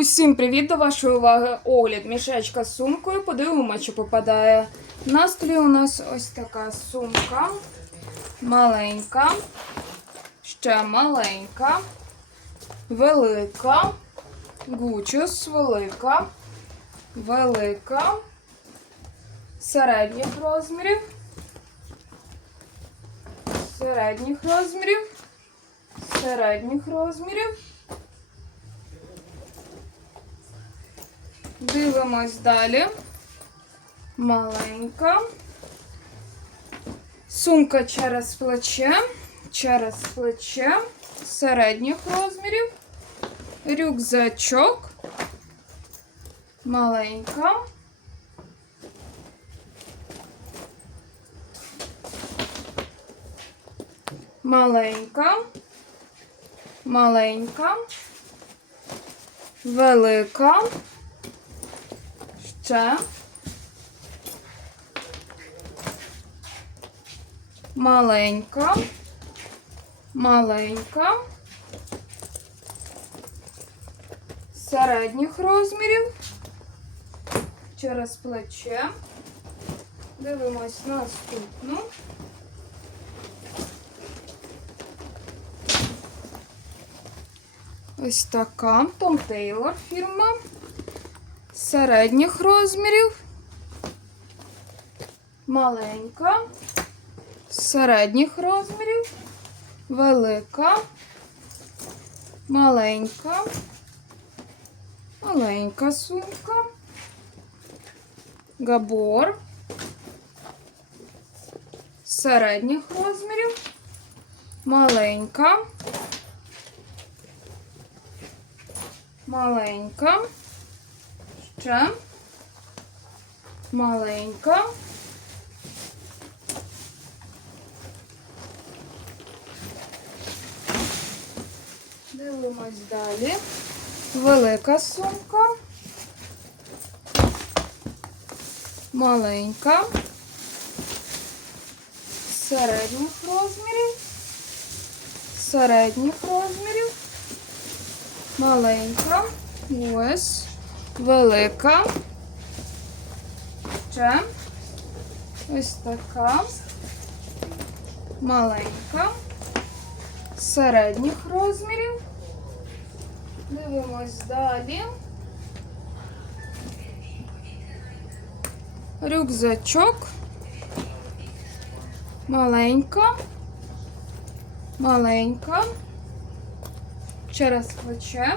Усім привіт до вашої уваги. Огляд мішечка з сумкою. Подивимося, чи попадає. На столі у нас ось така сумка. Маленька. Ще маленька. Велика. Гучус, велика. Велика. Середніх розмірів. Середніх розмірів. Середніх розмірів. Дивимось далі. Маленька. Сумка через плече. Через плече. Середніх розмірів. Рюкзачок. Маленька. Маленька. Маленька. Велика. Ще. Маленька. Маленька. Середніх розмірів. Через плече. Дивимось наступну. Ось така. Том Тейлор фірма середніх розмірів, маленька, середніх розмірів, велика, маленька, маленька сумка, габор, середніх розмірів, маленька, маленька ще маленька. Дивимось далі. Велика сумка. Маленька. Середніх розмірів. Середніх розмірів. Маленька. Ось велика. Ще ось така маленька, середніх розмірів. Дивимось далі. Рюкзачок. Маленька. Маленька. Через плече.